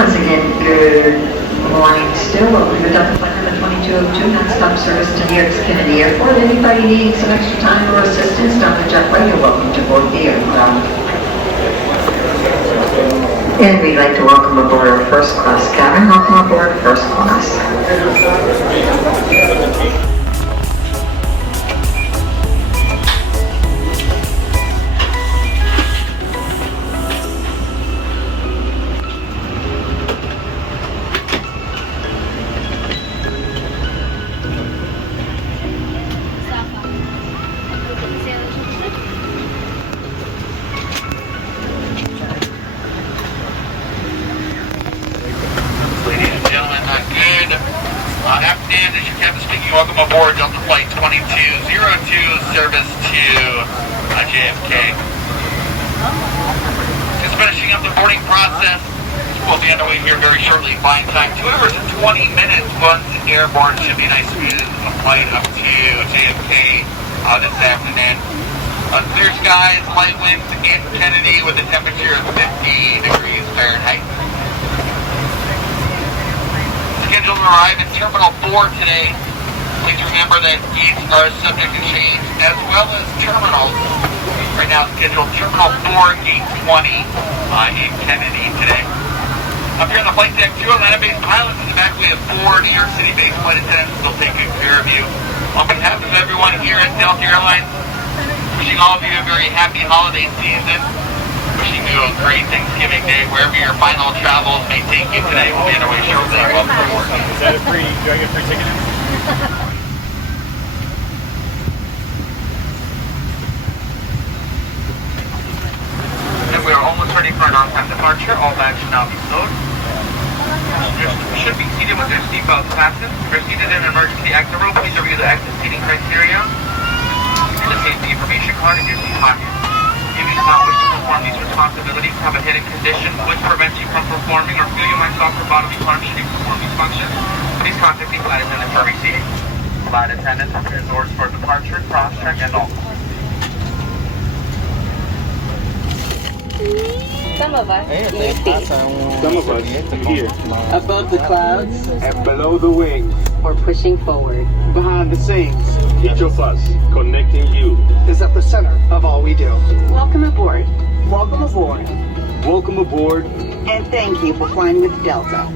Once again, good morning still. Welcome to Delta Flight number 2202, non-stop service to New York's Kennedy Airport. Anybody needing some extra time or assistance down the jetway, you're welcome to board the aircraft. And we'd like to welcome aboard our first class cabin. Welcome aboard first class. Afternoon, this is your captain speaking. Welcome aboard Delta Flight 2202, service to JFK. Just finishing up the boarding process. We'll be underway here very shortly. Flying time 2 hours and 20 minutes. Once airborne, should be a nice smooth flight up to JFK this afternoon. Clear skies, light winds in Kennedy with a temperature of 50 degrees Fahrenheit. Scheduled to arrive at Terminal 4 today. Please remember that gates are subject to change as well as terminals. Right now scheduled Terminal 4, Gate 20 in Kennedy today. Up here on the flight deck, 2 Atlanta-based pilots. In the back we have 4 New York City-based flight attendants. They'll take good care of you. On behalf of everyone here at Delta Airlines, wishing all of you a very happy holiday season. Wishing you a great Thanksgiving Day, wherever your final travels may take you today. We'll be on our way shortly. Welcome aboard. Is that a free, do I get a free ticket? And we are almost ready for an on-time departure. All bags should now be stowed. You should be seated with your seatbelt fastened. If you're seated in an emergency exit row, please review the exit seating criteria and the safety information card in your seat pocket. If you do not wish to perform these responsibilities, have a hidden condition which prevents you from performing, or feel you might suffer bodily harm should you perform these functions, please contact the flight attendant for receiving. Flight attendant opens doors for departure, cross-check, and all. Some of us here, above the clouds, and below the wings, or pushing forward. behind the scenes. Each of us connecting you is at the center of all we do. Welcome aboard. Welcome aboard. Welcome aboard. And thank you for flying with Delta.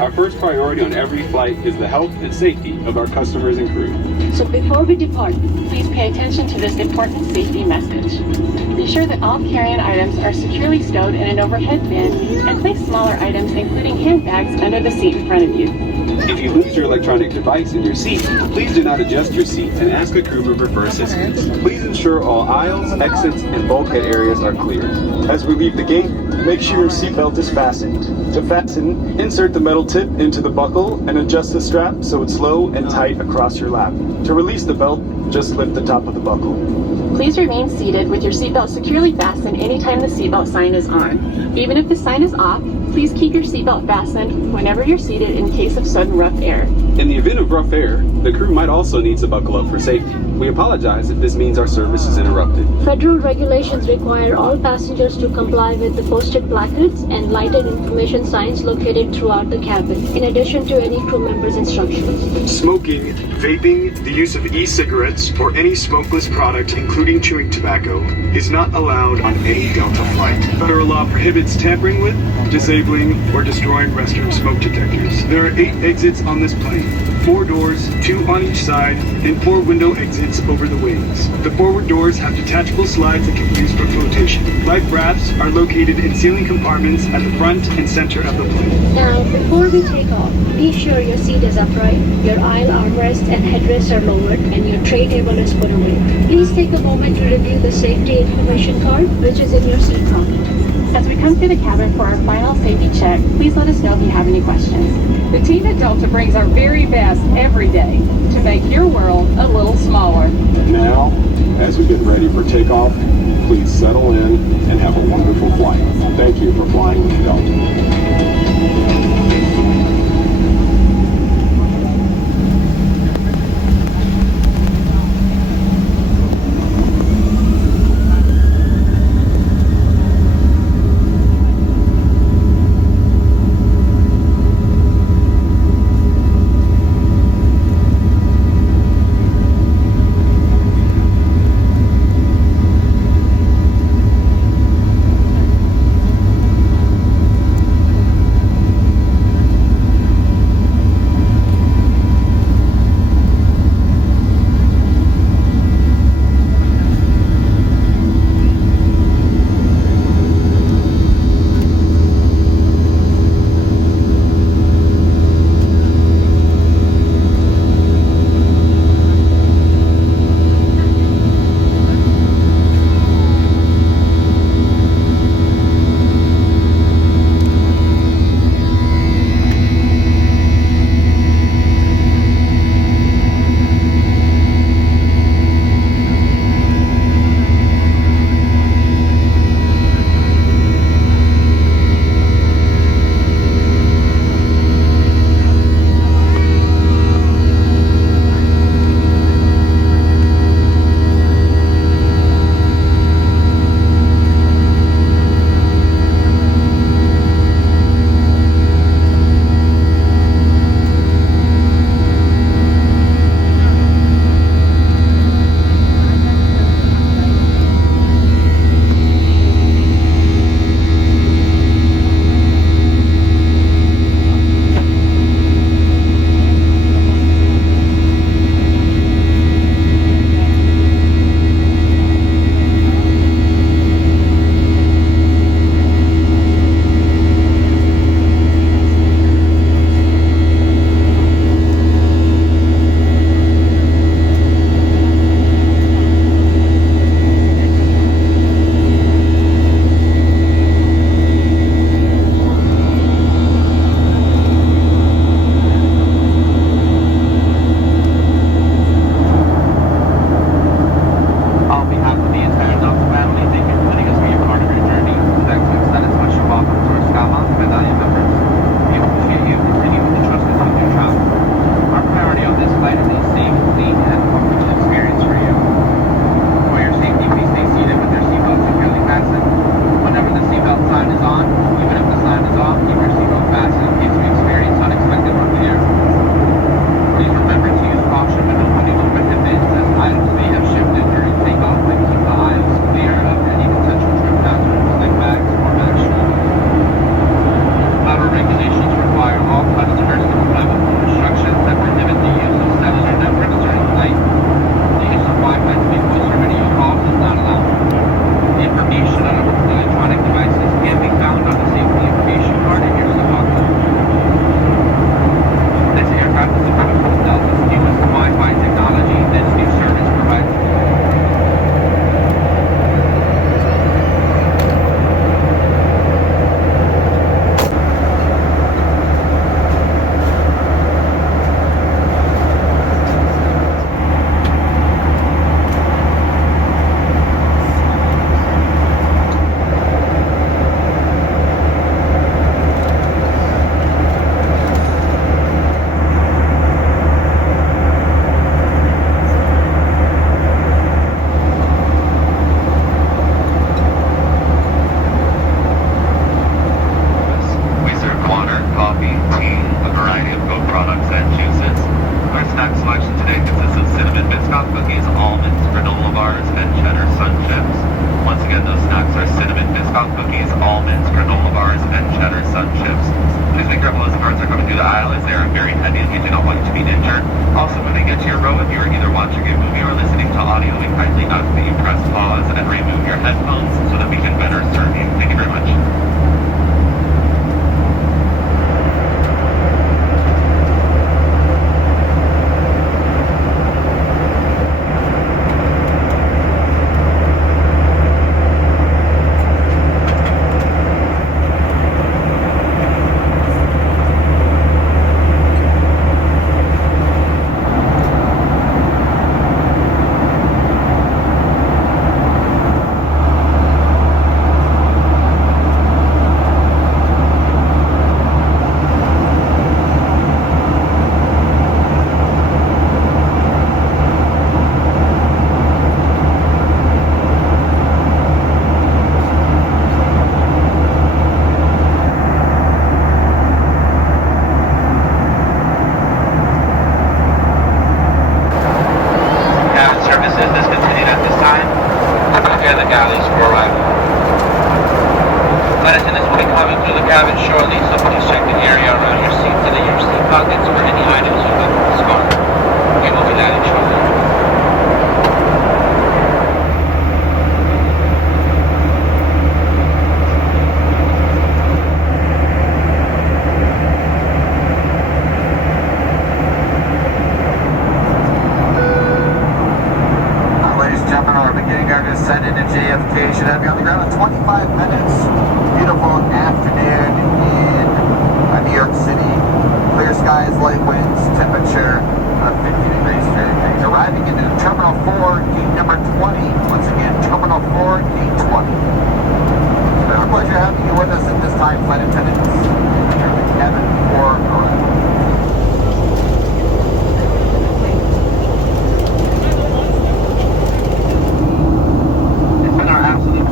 Our first priority on every flight is the health and safety of our customers and crew. So before we depart, please pay attention to this important safety message. Be sure that all carry-on items are securely stowed in an overhead bin, and place smaller items, including handbags, under the seat in front of you. If you lose your electronic device in your seat, please do not adjust your seat and ask a crew member for assistance. Please ensure all aisles, exits, and bulkhead areas are clear. As we leave the gate, make sure your seatbelt is fastened. To fasten, insert the metal tip into the buckle and adjust the strap so it's low and tight across your lap. To release the belt, just lift the top of the buckle. Please remain seated with your seatbelt securely fastened anytime the seatbelt sign is on. Even if the sign is off, please keep your seatbelt fastened whenever you're seated in case of sudden rough air. In the event of rough air, the crew might also need to buckle up for safety. We apologize if this means our service is interrupted. Federal regulations require all passengers to comply with the posted placards and lighted information signs located throughout the cabin, in addition to any crew member's instructions. Smoking, vaping, the use of e-cigarettes, or any smokeless product, including chewing tobacco, is not allowed on any Delta flight. Federal law prohibits tampering with, disabling, or destroying restroom smoke detectors. There are 8 exits on this plane. 4 doors, 2 on each side, and 4 window exits over the wings. The forward doors have detachable slides that can be used for flotation. Life rafts are located in ceiling compartments at the front and center of the plane. Now, before we take off, be sure your seat is upright, your aisle armrests and headrests are lowered, and your tray table is put away. Please take a moment to review the safety information card, which is in your seat pocket. As we come through the cabin for our final safety check, please let us know if you have any questions. The team at Delta brings our very best every day to make your world a little smaller. Now, as we get ready for takeoff, please settle in and have a wonderful flight. Thank you for flying with Delta. cookies, almonds, granola bars, and cheddar sun chips. Please be careful as the guards are coming through the aisle, as they are very heavy and we do not want you to be injured. Also, when they get to your row, if you are either watching a movie or listening to audio, we kindly ask that you press pause and remove your headphones so that we can better serve you. Thank you very much. Descending to JFK, should have you on the ground in 25 minutes. Beautiful afternoon in New York City. Clear skies, light winds, temperature of 50 degrees Fahrenheit. Arriving into Terminal 4, gate number 20. Once again, Terminal 4, gate 20. It's been a pleasure having you with us at this time, flight attendants. Return to cabin for arrival.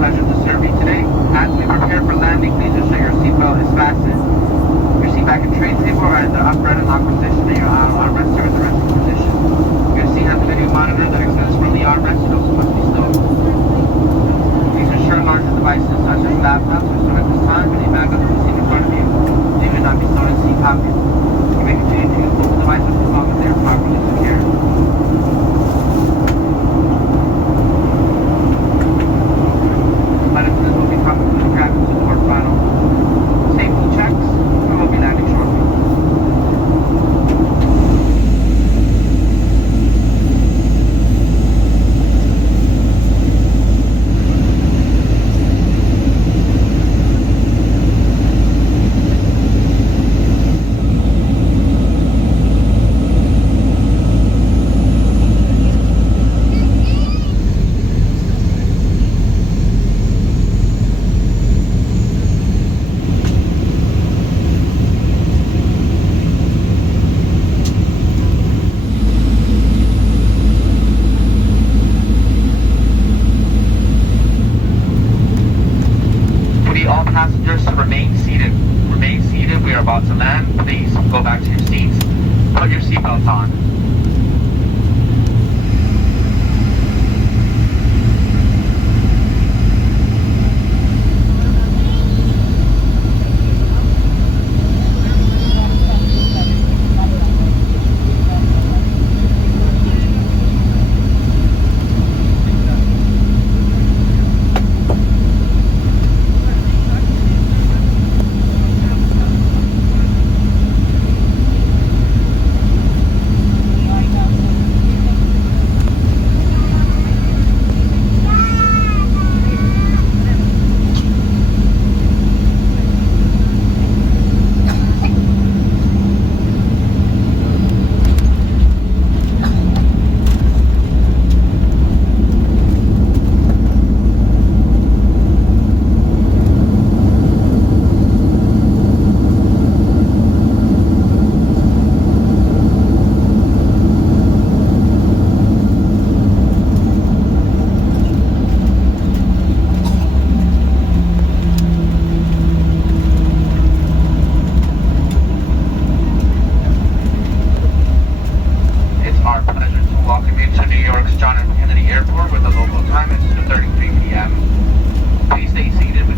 Pleasure to serve you today. As we prepare for landing, please ensure your seatbelt is fastened. Your seat back and tray table are in the upright and lock position, and your armrests are in the resting position. Your seat has a video monitor that extends from the armrest and also must be stowed. Please ensure larger devices such as laptops are stored at this time in a bag under the seat in front of you. They may not be stored in seat pockets. You may continue to use mobile devices as long as they are properly secured.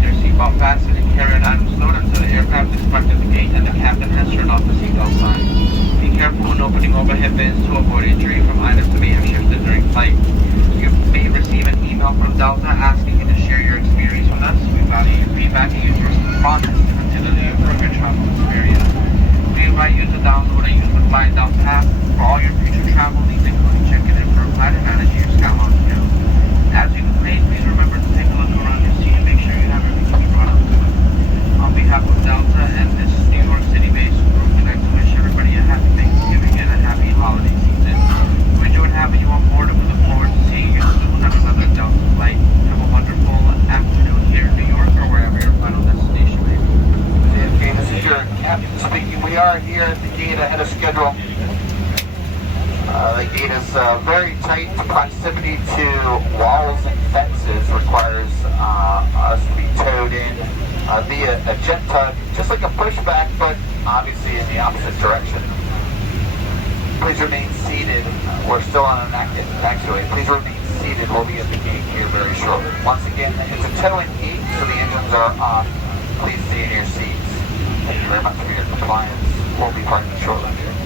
your seatbelt fastened and carry-on items loaded until the aircraft is parked at the gate and the captain has turned off the seatbelt sign. Be careful when opening overhead bins to avoid injury from items that may have shifted during flight. You may receive an email from Delta asking you to share your experience with us. We value your feedback and use your responses to continually improve your travel experience. We invite you to download and use the Fly Delta app for all your future travel needs, including checking in for a flight and managing your Skyline account. As you complete, please remember to take a look around your seat and make sure you have everything you brought up to it. On behalf of Delta and this New York City-based group, we'd like to wish everybody a happy Thanksgiving and a happy holiday season. We enjoyed having you on board and we look forward to seeing you soon on another Delta flight. Have a wonderful afternoon here in New York or wherever your final destination may be. JFK, this is your captain speaking. We are here at the gate ahead of schedule. The gate is very tight. Proximity to walls and fences requires us to be towed in via a jet tug, just like a pushback, but obviously in the opposite direction. Please remain seated. We're still on an actually. Please remain seated. We'll be at the gate here very shortly. Once again, it's a towing gate, so the engines are off. Please stay in your seats. Thank you very much for your compliance. We'll be parking shortly here.